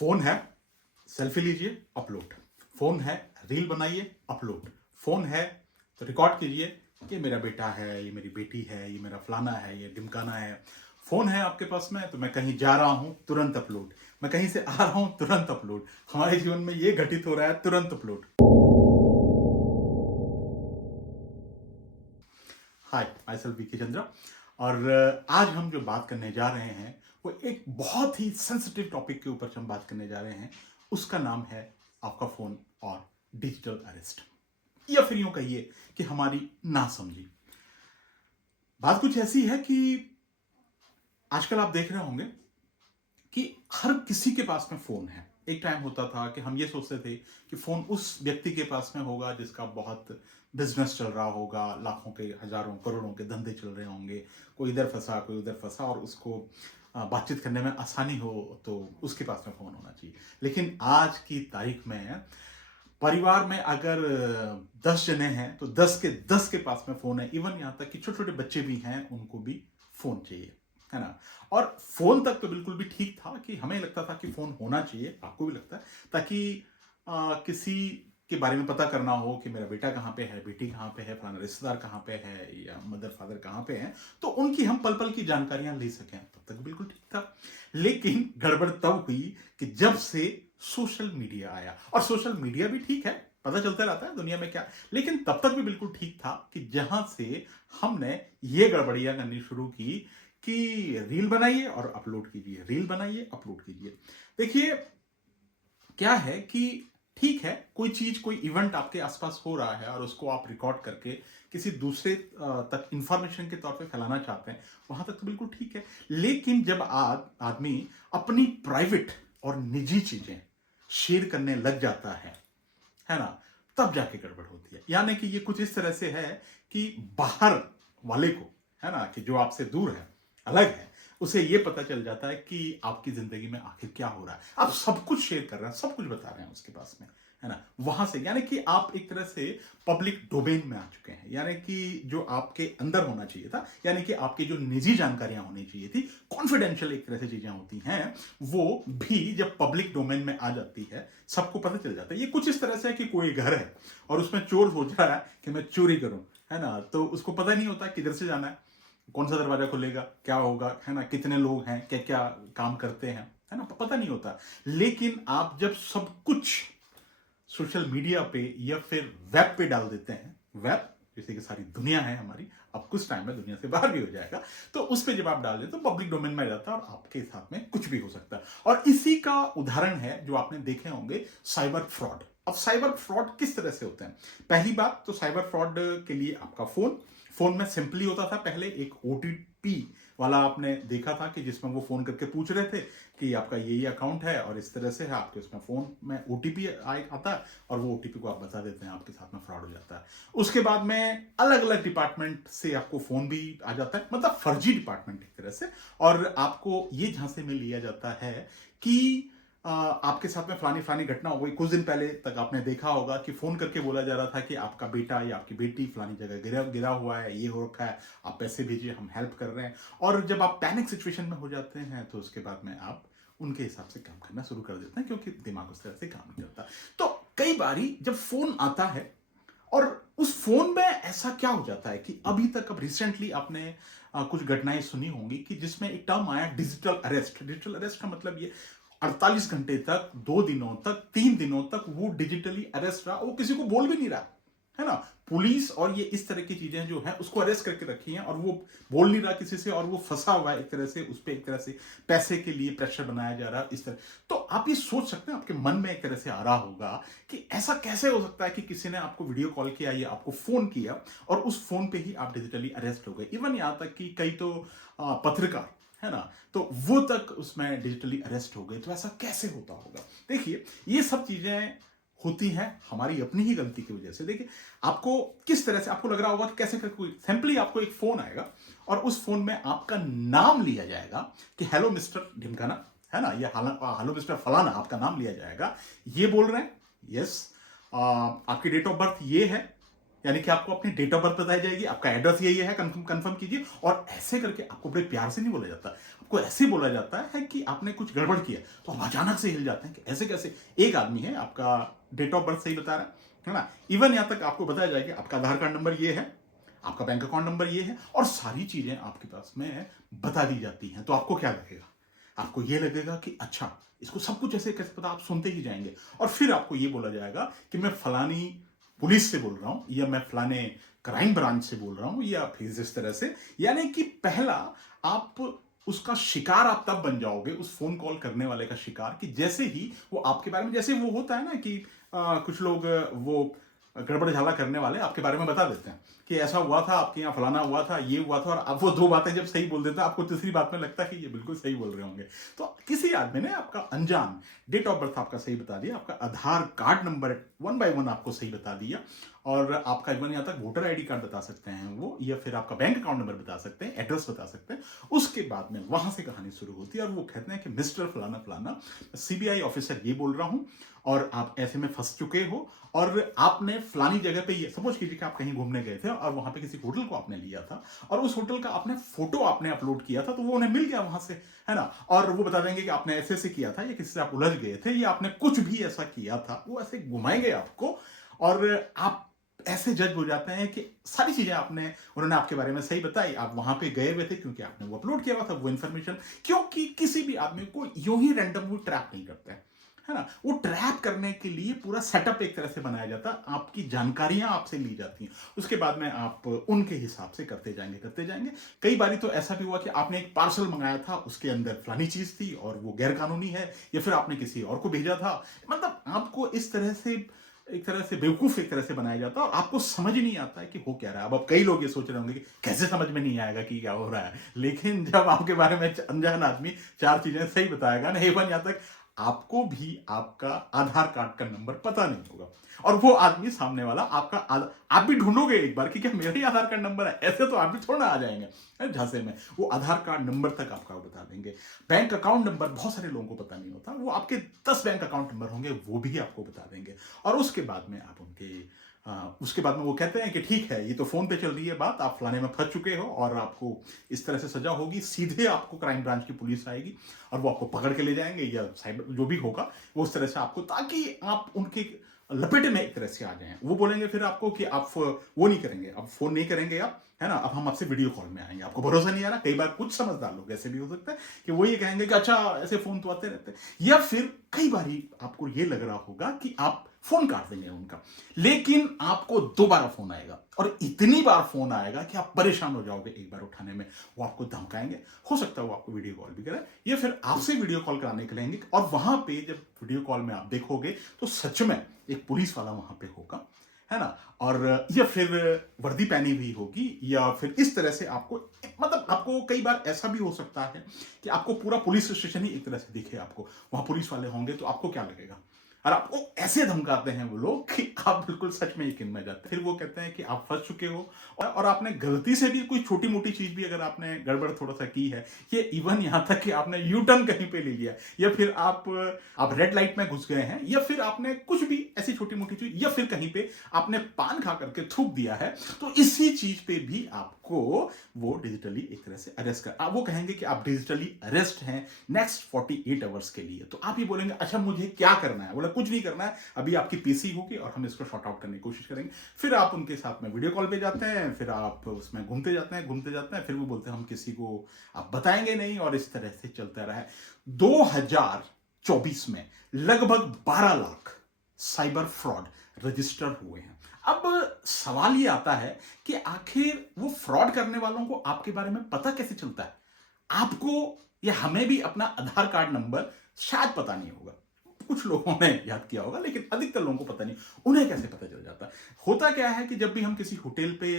Phone है, selfie लीजिए, upload. Phone है, रील बनाइए, अपलोड। फोन है तो रिकॉर्ड कीजिए कि मेरा बेटा है, ये मेरी बेटी है, ये मेरा फलाना है, ये ढिमकाना है। फोन है आपके पास में तो मैं कहीं जा रहा हूं तुरंत अपलोड, मैं कहीं से आ रहा हूं तुरंत अपलोड, हमारे जीवन में ये घटित हो रहा है तुरंत upload. Hi, myself VK Chandra. और आज हम जो बात करने जा रहे हैं वो एक बहुत ही सेंसिटिव टॉपिक के ऊपर हम बात करने जा रहे हैं। उसका नाम है आपका फोन और डिजिटल अरेस्ट, या फिर यूं कहिए कि हमारी नासमझी। बात कुछ ऐसी है कि आजकल आप देख रहे होंगे कि हर किसी के पास में फोन है। एक टाइम होता था कि हम ये सोचते थे कि फोन उस व्यक्ति के पास में होगा जिसका बहुत बिजनेस चल रहा होगा, लाखों के, हजारों, करोड़ों के धंधे चल रहे होंगे, कोई इधर फंसा कोई उधर फंसा, और उसको बातचीत करने में आसानी हो तो उसके पास में फोन होना चाहिए। लेकिन आज की तारीख में परिवार में अगर 10 जने हैं तो 10 के 10 के पास में फोन है। इवन यहाँ तक कि छोटे छोटे बच्चे भी हैं, उनको भी फोन चाहिए, है ना। और फोन तक तो बिल्कुल भी ठीक था कि हमें लगता था कि फोन होना चाहिए, आपको भी लगता है, ताकि किसी के बारे में पता करना हो कि मेरा बेटा कहाँ पे है, बेटी कहाँ पे है, फलाना रिश्तेदार कहाँ पे है, या मदर फादर कहाँ पे हैं, तो उनकी हम पल पल की जानकारियां ले सकें, तब तक बिल्कुल ठीक था। लेकिन गड़बड़ तब हुई कि जब से सोशल मीडिया आया। और सोशल मीडिया भी ठीक है, पता चलता रहता है दुनिया में क्या, लेकिन तब तक भी बिल्कुल ठीक था कि जहां से हमने ये गड़बड़ियां करनी शुरू की कि रील बनाइए और अपलोड कीजिए, रील बनाइए अपलोड कीजिए। देखिए क्या है कि ठीक है, कोई चीज, कोई इवेंट आपके आसपास हो रहा है और उसको आप रिकॉर्ड करके किसी दूसरे तक इंफॉर्मेशन के तौर पे फैलाना चाहते हैं, वहां तक तो बिल्कुल ठीक है। लेकिन जब आदमी अपनी प्राइवेट और निजी चीजें शेयर करने लग जाता है ना, तब जाके गड़बड़ होती है। यानी कि ये कुछ इस तरह से है कि बाहर वाले को, है ना, कि जो आपसे दूर है, अलग है, उसे ये पता चल जाता है कि आपकी जिंदगी में आखिर क्या हो रहा है। आप सब कुछ शेयर कर रहे हैं, सब कुछ बता रहे हैं उसके पास में, है ना। वहां से यानी कि आप एक तरह से पब्लिक डोमेन में आ चुके हैं। यानी कि जो आपके अंदर होना चाहिए था, यानी कि आपकी जो निजी जानकारियां होनी चाहिए थी, कॉन्फिडेंशियल एक तरह से चीजें होती हैं, वो भी जब पब्लिक डोमेन में आ जाती है, सबको पता चल जाता है। ये कुछ इस तरह से है कि कोई घर है और उसमें चोर सोच रहा है कि मैं चोरी करूं, है ना, तो उसको पता नहीं होता किधर से जाना है, कौन सा दरवाजा खुलेगा, क्या होगा, है ना, कितने लोग हैं, क्या क्या काम करते हैं, है ना, पता नहीं होता। लेकिन आप जब सब कुछ सोशल मीडिया पे या फिर वेब पे डाल देते हैं, वेब जैसे कि सारी दुनिया है हमारी, अब कुछ टाइम में दुनिया से बाहर भी हो जाएगा, तो उस पर जब आप डाल देते तो पब्लिक डोमेन में आ जाता है और आपके साथ में कुछ भी हो सकता है। और इसी का उदाहरण है जो आपने देखे होंगे, साइबर फ्रॉड। अब साइबर फ्रॉड किस तरह से होते हैं? पहली बात तो साइबर फ्रॉड के लिए आपका फोन में सिंपली होता था पहले एक ओटीपी वाला, आपने देखा था कि जिसमें वो फोन करके पूछ रहे थे कि आपका ये अकाउंट है और इस तरह से है, आपके उसमें फोन में ओटीपी आता है और वो ओटीपी को आप बता देते हैं, आपके साथ में फ्रॉड हो जाता है। उसके बाद में अलग अलग डिपार्टमेंट से आपको फोन भी आ जाता है, मतलब फर्जी डिपार्टमेंट एक तरह से, और आपको ये झांसे में लिया जाता है कि आपके साथ में फलानी फलानी घटना हो गई। कुछ दिन पहले तक आपने देखा होगा कि फोन करके बोला जा रहा था कि आपका बेटा या आपकी बेटी फलानी जगह गिरा गिरा हुआ है, ये हो रखा है, आप पैसे भेजिए, हम हेल्प कर रहे हैं। और जब आप पैनिक सिचुएशन में हो जाते हैं तो उसके बाद में आप उनके हिसाब से काम करना शुरू कर देते हैं, क्योंकि दिमाग उस तरह से काम नहीं करता। तो कई बारी जब फोन आता है और उस फोन में ऐसा क्या हो जाता है कि अभी तक, अब रिसेंटली आपने कुछ घटनाएं सुनी होंगी कि जिसमें एक टर्म आया डिजिटल अरेस्ट। डिजिटल अरेस्ट का मतलब ये 48 घंटे तक, 2 दिनों तक, 3 दिनों तक वो डिजिटली अरेस्ट रहा, वो किसी को बोल भी नहीं रहा, है ना। पुलिस और ये इस तरह की चीजें जो है उसको अरेस्ट करके रखी हैं और वो बोल नहीं रहा किसी से, और वो फंसा हुआ है एक तरह से, उस पर एक तरह से पैसे के लिए प्रेशर बनाया जा रहा है इस तरह। तो आप ये सोच सकते हैं, आपके मन में एक तरह से आ रहा होगा कि ऐसा कैसे हो सकता है कि किसी ने आपको वीडियो कॉल किया या आपको फोन किया और उस फोन पे ही आप डिजिटली अरेस्ट हो गए। इवन यहां तक कि कई तो पत्रकार, है ना, तो वो तक उसमें डिजिटली अरेस्ट हो गए। तो ऐसा कैसे होता होगा? देखिए, ये सब चीजें होती हैं हमारी अपनी ही गलती की वजह से। देखिए, आपको किस तरह से, आपको लग रहा होगा कि कैसे करके कोई सिंपली आपको एक फोन आएगा और उस फोन में आपका नाम लिया जाएगा कि हेलो मिस्टर ढिमकाना, है ना, या हेलो मिस्टर फलाना, आपका नाम लिया जाएगा। ये बोल रहे हैं, यस, आपकी डेट ऑफ बर्थ ये है, यानी कि आपको अपनी डेट ऑफ बर्थ बताई जाएगी, आपका एड्रेस यही है, कंफर्म कीजिए। और ऐसे करके आपको बड़े प्यार से नहीं बोला जाता, आपको ऐसे बोला जाता है कि आपने कुछ गड़बड़ किया। तो हम अचानक से हिल जाते हैं कि ऐसे कैसे, एक आदमी है आपका डेट ऑफ बर्थ सही बता रहा है ना, इवन यहां तक आपको बताया जाएगा आपका आधार कार्ड नंबर ये है, आपका बैंक अकाउंट नंबर ये है, और सारी चीजें आपके पास में बता दी जाती हैं। तो आपको क्या लगेगा? आपको ये लगेगा कि अच्छा, इसको सब कुछ ऐसे कैसे पता, आप सुनते ही जाएंगे। और फिर आपको ये बोला जाएगा कि मैं फलानी पुलिस से बोल रहा हूं, या मैं फलाने क्राइम ब्रांच से बोल रहा हूं, या फिर इस तरह से। यानी कि पहला आप उसका शिकार आप तब बन जाओगे, उस फोन कॉल करने वाले का शिकार, कि जैसे ही वो आपके बारे में, जैसे वो होता है ना कि कुछ लोग वो गड़बड़ झाला करने वाले आपके बारे में बता देते हैं कि ऐसा हुआ था, आपके यहाँ फलाना हुआ था, ये हुआ था, और अब वो दो बातें जब सही बोल देता है, आपको तीसरी बात में लगता है कि ये बिल्कुल सही बोल रहे होंगे। तो किसी आदमी ने आपका अनजान डेट ऑफ बर्थ आपका सही बता दिया, आपका आधार कार्ड नंबर 1 बाय 1 आपको सही बता दिया, और आपका इवन यहाँ तक वोटर आईडी कार्ड बता सकते हैं वो, या फिर आपका बैंक अकाउंट नंबर बता सकते हैं, एड्रेस बता सकते हैं। उसके बाद में वहां से कहानी शुरू होती है, और वो कहते हैं कि मिस्टर फलाना फलाना, सीबीआई ऑफिसर ये बोल रहा हूं, और आप ऐसे में फंस चुके हो, और आपने फलानी जगह पे, ये सपोज कीजिए कि आप कहीं घूमने गए थे और वहां पे किसी होटल को आपने लिया था, और उस होटल का आपने फोटो आपने अपलोड किया था, तो वो उन्हें मिल गया वहां से, है ना, और वो बता देंगे कि आपने ऐसे ऐसे किया था, या किसी से आप उलझ गए थे, या आपने कुछ भी ऐसा किया था, वो ऐसे घुमाएंगे आपको, और आप ऐसे जज हो जाते हैं कि सारी चीजें आपने, उन्होंने आपके बारे में सही बताई, आप वहां पे गए हुए थे क्योंकि आपने वो अपलोड किया हुआ था वो इन्फॉर्मेशन। क्योंकि किसी भी आदमी को यूं ही रैंडम वो ट्रैप नहीं करते हैं, है ना, वो ट्रैप करने के लिए पूरा सेटअप एक तरह से बनाया जाता है, आपकी जानकारियां आपसे ली जाती हैं, उसके बाद में आप उनके हिसाब से करते जाएंगे। कई बार तो ऐसा भी हुआ कि आपने एक पार्सल मंगाया था, उसके अंदर फलानी चीज थी और वो गैर कानूनी है, या फिर आपने किसी और को भेजा था, मतलब आपको इस तरह से, एक तरह से बेवकूफ एक तरह से बनाया जाता है, और आपको समझ नहीं आता है कि हो क्या रहा है। अब कई लोग ये सोच रहे होंगे कि कैसे समझ में नहीं आएगा कि क्या हो रहा है, लेकिन जब आपके बारे में अनजान आदमी चार चीजें सही बताएगा ना, इवन यहां तक आपको भी आपका आधार कार्ड का नंबर पता नहीं होगा, और वो आदमी सामने वाला आपका आप भी ढूंढोगे एक बार कि क्या मेरा ही आधार कार्ड नंबर है, ऐसे तो आप भी थोड़ा आ जाएंगे झांसे में। वो आधार कार्ड नंबर तक आपका बता देंगे। बैंक अकाउंट नंबर बहुत सारे लोगों को पता नहीं होता, वो आपके 10 बैंक अकाउंट नंबर होंगे, वो भी आपको बता देंगे। और उसके बाद में आप उनके उसके बाद में वो कहते हैं कि ठीक है, ये तो फोन पे चल रही है बात, आप फलाने में फंस चुके हो, और आपको इस तरह से सजा होगी, सीधे आपको क्राइम ब्रांच की पुलिस आएगी, और वो आपको पकड़ के ले जाएंगे, या साइबर जो भी होगा वो उस तरह से आपको, ताकि आप उनके लपेटे में एक तरह से आ जाएं। वो बोलेंगे फिर आपको कि आप वो नहीं करेंगे, अब फोन नहीं करेंगे आप, है ना, अब हम आपसे वीडियो कॉल में आएंगे। आपको भरोसा नहीं आ रहा, कई बार कुछ समझदार लोग ऐसे भी हो सकता है कि वो ये कहेंगे कि अच्छा ऐसे फोन तो आते रहते हैं, या फिर कई बार आपको ये लग रहा होगा कि आप फोन काट देंगे उनका, लेकिन आपको दोबारा फोन आएगा, और इतनी बार फोन आएगा कि आप परेशान हो जाओगे एक बार उठाने में। वो आपको धमकाएंगे, हो सकता है वो आपको वीडियो कॉल भी करें, या फिर आपसे वीडियो कॉल कराने के लिए, और वहां पे जब वीडियो कॉल में आप देखोगे तो सच में एक पुलिस वाला वहां पे होगा, है ना, और या फिर वर्दी पहनी हुई होगी, या फिर इस तरह से आपको, मतलब आपको कई बार ऐसा भी हो सकता है कि आपको पूरा पुलिस स्टेशन ही एक तरह से दिखे, आपको वहां पुलिस वाले होंगे, तो आपको क्या लगेगा, और आपको ऐसे धमकाते हैं वो लोग कि आप बिल्कुल सच में यकीन में जाते हैं। फिर वो कहते हैं कि आप फंस चुके हो, और आपने गलती से भी कोई छोटी मोटी चीज भी अगर आपने गड़बड़ थोड़ा सा की है, ये इवन यहां तक कि आपने यू टर्न कहीं पे ले लिया, या फिर आप रेड लाइट में घुस गए हैं, या फिर आपने कुछ भी ऐसी छोटी मोटी चीज, या फिर कहीं पे आपने पान खा करके थूक दिया है, तो इसी चीज पे भी आपको वो डिजिटली एक तरह से अरेस्ट कर, वो कहेंगे कि आप डिजिटली अरेस्ट हैं नेक्स्ट 48 आवर्स के लिए। तो आप ये बोलेंगे अच्छा मुझे क्या करना है, बोला कुछ नहीं करना है, अभी आपकी पीसी होगी और हम इसको शॉर्ट आउट करने की कोशिश करेंगे। फिर आप उनके साथ में वीडियो कॉल पे जाते हैं, फिर आप उसमें घूमते जाते हैं, फिर वो बोलते हैं हम किसी को आप बताएंगे नहीं, और इस तरह से चलता रहा है। 2024 में लगभग 12 लाख साइबर फ्रॉड रजिस्टर हुए हैं। अब सवाल ये आता है कि आखिर वो फ्रॉड करने वालों को आपके बारे में पता कैसे चलता है? आपको या हमें भी अपना आधार कार्ड नंबर शायद पता नहीं होगा, कुछ लोगों ने याद किया होगा, लेकिन अधिकतर लोगों को पता नहीं। उन्हें कैसे पता चल जाता है? होता क्या है कि जब भी हम किसी होटल पे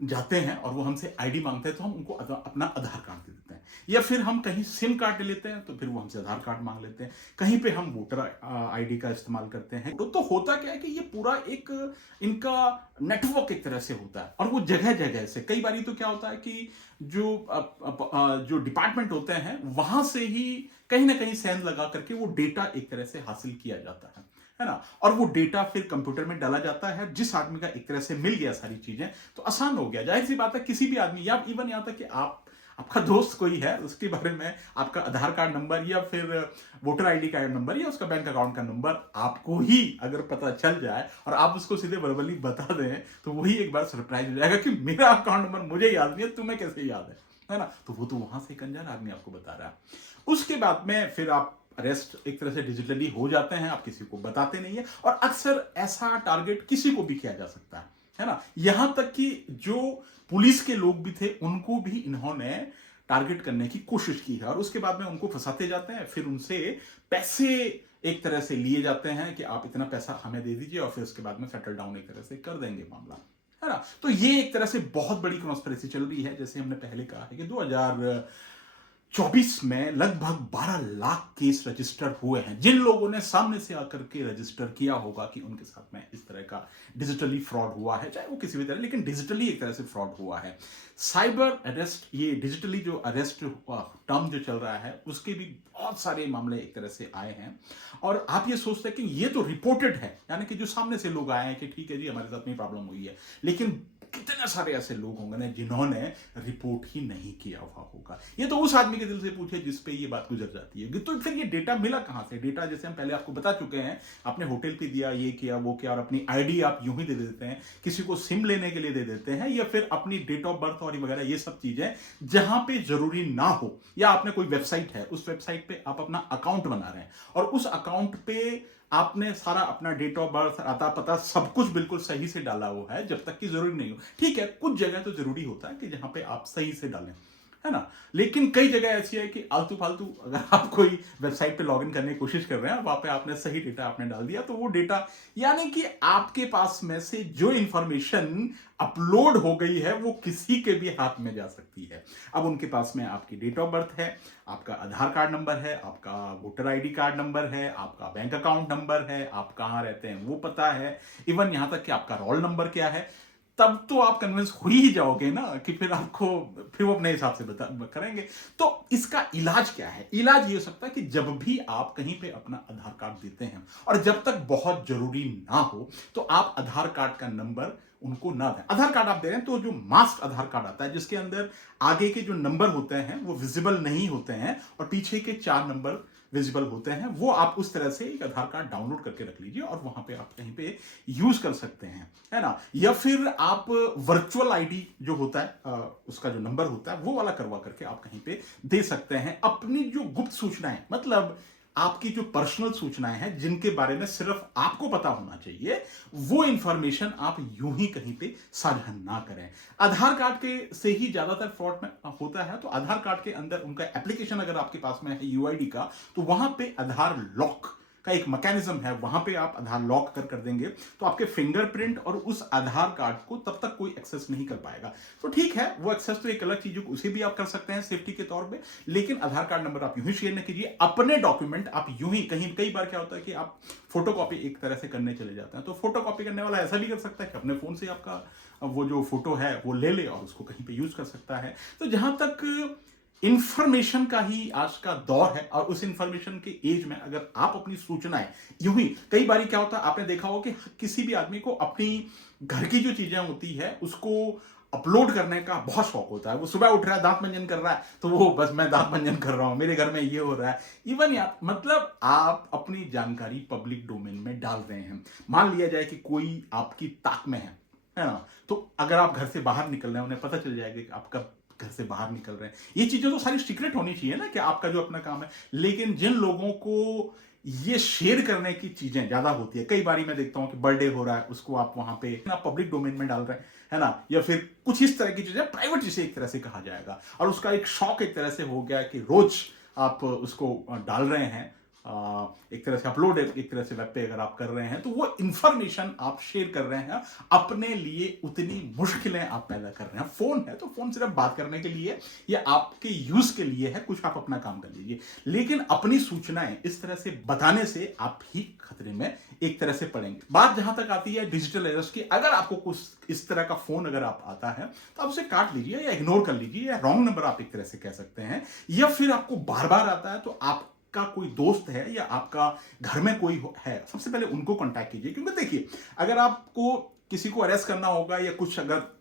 जाते हैं और वो हमसे आईडी मांगते हैं, तो हम उनको अपना आधार कार्ड दे देते हैं, या फिर हम कहीं सिम कार्ड ले लेते हैं तो फिर वो हमसे आधार कार्ड मांग लेते हैं, कहीं पे हम वोटर आईडी का इस्तेमाल करते हैं। तो होता क्या है कि ये पूरा एक इनका नेटवर्क एक तरह से होता है, और वो जगह जगह से, कई बार तो क्या होता है कि जो डिपार्टमेंट होते हैं वहां से ही कहीं ना कहीं सेंध लगा करके वो डेटा एक तरह से हासिल किया जाता है है ना। और वो डेटा फिर कंप्यूटर में डाला जाता है। जिस आदमी का एक तरह से मिल गया सारी चीजें तो आसान हो गया। जाहिर सी बात है किसी भी आदमी या इवन यहाँ तक कि आपका दोस्त कोई है उसके बारे में आपका आधार कार्ड नंबर या फिर वोटर आईडी कार्ड नंबर या उसका बैंक अकाउंट का नंबर आपको ही अगर पता चल जाए और आप उसको सीधे वर्बली बता दें तो वही एक बार सरप्राइज हो जाएगा कि मेरा अकाउंट नंबर मुझे याद नहीं है, तुम्हें कैसे याद है ना। तो वो तो वहां से एक अनजान आदमी आपको बता रहा है। उसके बाद में फिर आप अरेस्ट एक तरह से डिजिटली हो जाते हैं, आप किसी को बताते नहीं है। और अक्सर ऐसा टारगेट किसी को भी किया जा सकता है ना। यहां तक कि जो पुलिस के लोग भी थे उनको भी इन्होंने टारगेट करने की कोशिश की है और उसके बाद में उनको फंसाते जाते हैं। फिर उनसे पैसे एक तरह से लिए जाते हैं कि आप इतना पैसा हमें दे दीजिए और फिर उसके बाद में सेटल डाउन एक तरह से कर देंगे मामला, है ना। तो ये एक तरह से बहुत बड़ी कॉन्स्पिरेसी चल रही है। जैसे हमने पहले कहा है कि 2024 में लगभग 12 लाख केस रजिस्टर हुए हैं। जिन लोगों ने सामने से आकर के रजिस्टर किया होगा कि उनके साथ में इस तरह का डिजिटली फ्रॉड हुआ है, चाहे वो किसी भी तरह, लेकिन डिजिटली एक तरह से फ्रॉड हुआ है। साइबर अरेस्ट, ये डिजिटली जो अरेस्ट टर्म जो चल रहा है उसके भी बहुत सारे मामले एक तरह से आए हैं। और आप ये सोचते हैं कि ये तो रिपोर्टेड है, यानी कि जो सामने से लोग आए हैं कि ठीक है जी हमारे साथ में प्रॉब्लम हुई है, लेकिन कितने सारे ऐसे लोग होंगे ना जिन्होंने रिपोर्ट ही नहीं किया हुआ होगा। ये तो उस आदमी के दिल से पूछे जिस पे ये बात गुजर जाती है। तो फिर ये डेटा मिला कहां से? डेटा जैसे हम पहले आपको बता चुके हैं, आपने होटल पे दिया, ये किया वो किया, और अपनी आईडी आप यूं ही दे देते हैं, किसी को सिम लेने के लिए दे देते हैं, या फिर अपनी डेट ऑफ बर्थ और वगैरह ये सब चीजें जहां पे जरूरी ना हो, या आपने कोई वेबसाइट है उस वेबसाइट पे आप अपना अकाउंट बना रहे हैं और उस अकाउंट पे आपने सारा अपना डेट ऑफ बर्थ, आता पता सब कुछ बिल्कुल सही से डाला हुआ है, जब तक कि जरूरी नहीं हो। ठीक है, कुछ जगह तो जरूरी होता है कि जहां पे आप सही से डालें, है ना। लेकिन कई जगह ऐसी है कि आलतू फालतू अगर आप कोई वेबसाइट पे लॉगिन करने की कोशिश कर रहे हैं और वहां पे आपने सही डेटा आपने डाल दिया, तो वो डेटा यानी कि आपके पास में से जो इंफॉर्मेशन अपलोड हो गई है वो किसी के भी हाथ में जा सकती है। अब उनके पास में आपकी डेट ऑफ बर्थ है, आपका आधार कार्ड नंबर है, आपका वोटर आईडी कार्ड नंबर है, आपका बैंक अकाउंट नंबर है, आप कहां रहते हैं वो पता है, इवन यहां तक कि आपका रोल नंबर क्या है। तब तो आप कन्विंस हो ही जाओगे ना कि फिर वो अपने हिसाब से बता करेंगे। तो इसका इलाज क्या है? इलाज ये हो सकता है कि जब भी आप कहीं पे अपना आधार कार्ड देते हैं और जब तक बहुत जरूरी ना हो तो आप आधार कार्ड का नंबर उनको ना दें। आधार कार्ड आप दे रहे हैं तो जो मास्क आधार कार्ड आता है जिसके अंदर आगे के जो नंबर होते हैं वो विजिबल नहीं होते हैं और पीछे के 4 नंबर विजिबल होते हैं, वो आप उस तरह से एक आधार कार्ड डाउनलोड करके रख लीजिए और वहां पे आप कहीं पे यूज कर सकते हैं, है ना। या फिर आप वर्चुअल आईडी जो होता है उसका जो नंबर होता है वो वाला करवा करके आप कहीं पे दे सकते हैं। अपनी जो गुप्त सूचनाएं, मतलब आपकी जो पर्सनल सूचनाएं हैं जिनके बारे में सिर्फ आपको पता होना चाहिए, वो इंफॉर्मेशन आप यूं ही कहीं पे साझा ना करें। आधार कार्ड के से ही ज्यादातर फ्रॉड में होता है। तो आधार कार्ड के अंदर उनका एप्लीकेशन अगर आपके पास में है यूआईडी का, तो वहां पे आधार लॉक का एक मैकेनिज्म है, वहां पे आप आधार लॉक कर देंगे तो आपके फिंगरप्रिंट और उस आधार कार्ड को तब तक कोई एक्सेस नहीं कर पाएगा। तो ठीक है, वो एक्सेस तो एक अलग चीज, उसे भी आप कर सकते हैं सेफ्टी के तौर पे, लेकिन आधार कार्ड नंबर आप यूं ही शेयर न कीजिए। अपने डॉक्यूमेंट आप यूं ही कई बार क्या होता है कि आप फोटोकॉपी एक तरह से करने चले जाते हैं, तो फोटोकॉपी करने वाला ऐसा भी कर सकता है कि अपने फोन से आपका वो जो फोटो है वो ले ले और उसको कहीं पे यूज कर सकता है। तो जहां तक इंफॉर्मेशन का ही आज का दौर है और उस इंफॉर्मेशन के एज में अगर आप अपनी सूचनाएं यूं ही, कई बार क्या होता है आपने देखा होगा कि किसी भी आदमी को अपनी घर की जो चीजें होती है उसको अपलोड करने का बहुत शौक होता है। वो सुबह उठ रहा है, दांत मंजन कर रहा है, तो वो बस मैं दांत मंजन कर रहा हूं, मेरे घर में ये हो रहा है। इवन मतलब आप अपनी जानकारी पब्लिक डोमेन में डाल रहे हैं। मान लिया जाए कि कोई आपकी ताक में है ना, तो अगर आप घर से बाहर निकल रहे हैं उन्हें पता चल जाएगा कि आपका घर से बाहर निकल रहे हैं। ये चीजें तो सारी सीक्रेट होनी चाहिए ना कि आपका जो अपना काम है। लेकिन जिन लोगों को ये शेयर करने की चीजें ज्यादा होती है, कई बारी मैं देखता हूं कि बर्थडे हो रहा है उसको आप वहां पे आप पब्लिक डोमेन में डाल रहे हैं, है ना, या फिर कुछ इस तरह की चीजें प्राइवेट जिसे एक तरह से कहा जाएगा, और उसका एक शौक एक तरह से हो गया कि रोज आप उसको डाल रहे हैं, एक तरह से अपलोड एक तरह से वेब पे अगर आप कर रहे हैं, तो वो इंफॉर्मेशन आप शेयर कर रहे हैं, अपने लिए उतनी मुश्किलें आप पैदा कर रहे हैं। फोन है तो फोन सिर्फ बात करने के लिए या आपके यूज के लिए है, कुछ आप अपना काम कर लीजिए, लेकिन अपनी सूचनाएं इस तरह से बताने से आप ही खतरे में एक तरह से पड़ेंगे। बात जहां तक आती है डिजिटल अरेस्ट की, अगर आपको कुछ इस तरह का फोन अगर आप आता है तो आप उसे काट लीजिए या इग्नोर कर लीजिए, या रॉन्ग नंबर आप एक तरह से कह सकते हैं, या फिर आपको बार बार आता है तो आप आपका कोई दोस्त है या आपका घर में कोई है, सबसे पहले उनको कांटेक्ट कीजिए। क्योंकि देखिए, अगर आपको किसी को अरेस्ट करना होगा या कुछ अगर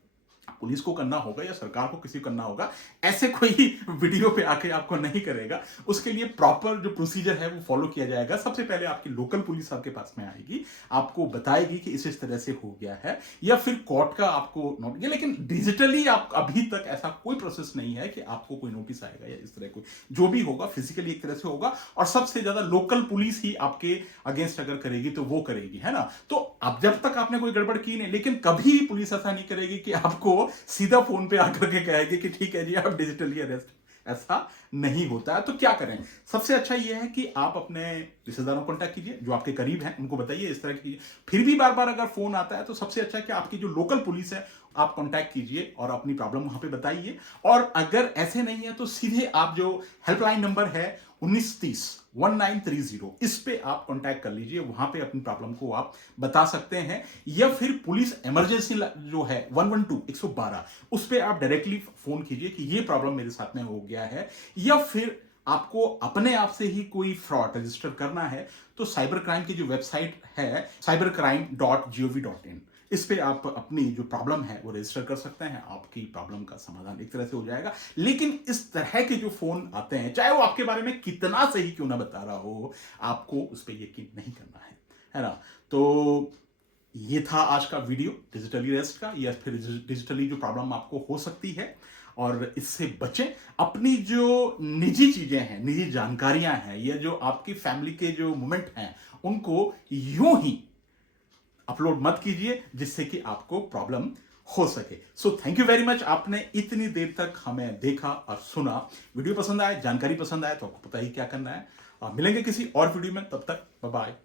पुलिस को करना होगा या सरकार को किसी को करना होगा, ऐसे कोई वीडियो पे आके आपको नहीं करेगा। उसके लिए प्रॉपर जो प्रोसीजर है वो फॉलो किया जाएगा। सबसे पहले आपकी लोकल पुलिस आपके पास में आएगी, आपको बताएगी कि इस तरह से हो गया है, या फिर कोर्ट का आपको नोटिस। लेकिन डिजिटली आप अभी तक ऐसा कोई प्रोसेस नहीं है कि आपको कोई नोटिस आएगा या इस तरह कोई, जो भी होगा फिजिकली एक तरह से होगा। और सबसे ज्यादा लोकल पुलिस ही आपके अगेंस्ट अगर करेगी तो वो करेगी, है ना। तो अब जब तक आपने कोई गड़बड़ की नहीं, लेकिन कभी पुलिस ऐसा नहीं करेगी कि आपको सीधा फोन पे आकर के कहेगी कि ठीक है जी आप डिजिटली अरेस्ट, ऐसा नहीं होता है। तो क्या करें, सबसे अच्छा यह है कि आप अपने रिश्तेदारों को कांटेक्ट कीजिए, जो आपके करीब हैं, उनको बताइए इस तरह की। फिर भी बार बार अगर फोन आता है तो सबसे अच्छा है कि आपकी जो लोकल पुलिस है आप कांटेक्ट कीजिए और अपनी प्रॉब्लम वहां पे बताइए। और अगर ऐसे नहीं है तो सीधे आप जो हेल्पलाइन नंबर है 1930 इस पे आप कांटेक्ट कर लीजिए, वहां पे अपनी प्रॉब्लम को आप बता सकते हैं। या फिर पुलिस इमरजेंसी जो है 112 उस पे आप डायरेक्टली फोन कीजिए कि ये प्रॉब्लम मेरे साथ में हो गया है। या फिर आपको अपने आप से ही कोई फ्रॉड रजिस्टर करना है तो साइबर क्राइम की जो वेबसाइट है cybercrime.gov.in, इस पे आप अपनी जो प्रॉब्लम है वो रजिस्टर कर सकते हैं। आपकी प्रॉब्लम का समाधान एक तरह से हो जाएगा। लेकिन इस तरह के जो फोन आते हैं, चाहे वो आपके बारे में कितना सही क्यों ना बता रहा हो, आपको उस पर यकीन नहीं करना है ना। तो ये था आज का वीडियो डिजिटली अरेस्ट का, या फिर डिजिटली जो प्रॉब्लम आपको हो सकती है, और इससे बचें। अपनी जो निजी चीजें हैं, निजी जानकारियां हैं, या जो आपकी फैमिली के जो मोमेंट हैं, उनको यूं ही अपलोड मत कीजिए जिससे कि आपको प्रॉब्लम हो सके। So thank you very much, आपने इतनी देर तक हमें देखा और सुना। वीडियो पसंद आए, जानकारी पसंद आए तो आपको पता ही क्या करना है। मिलेंगे किसी और वीडियो में, तब तक बाय बाय।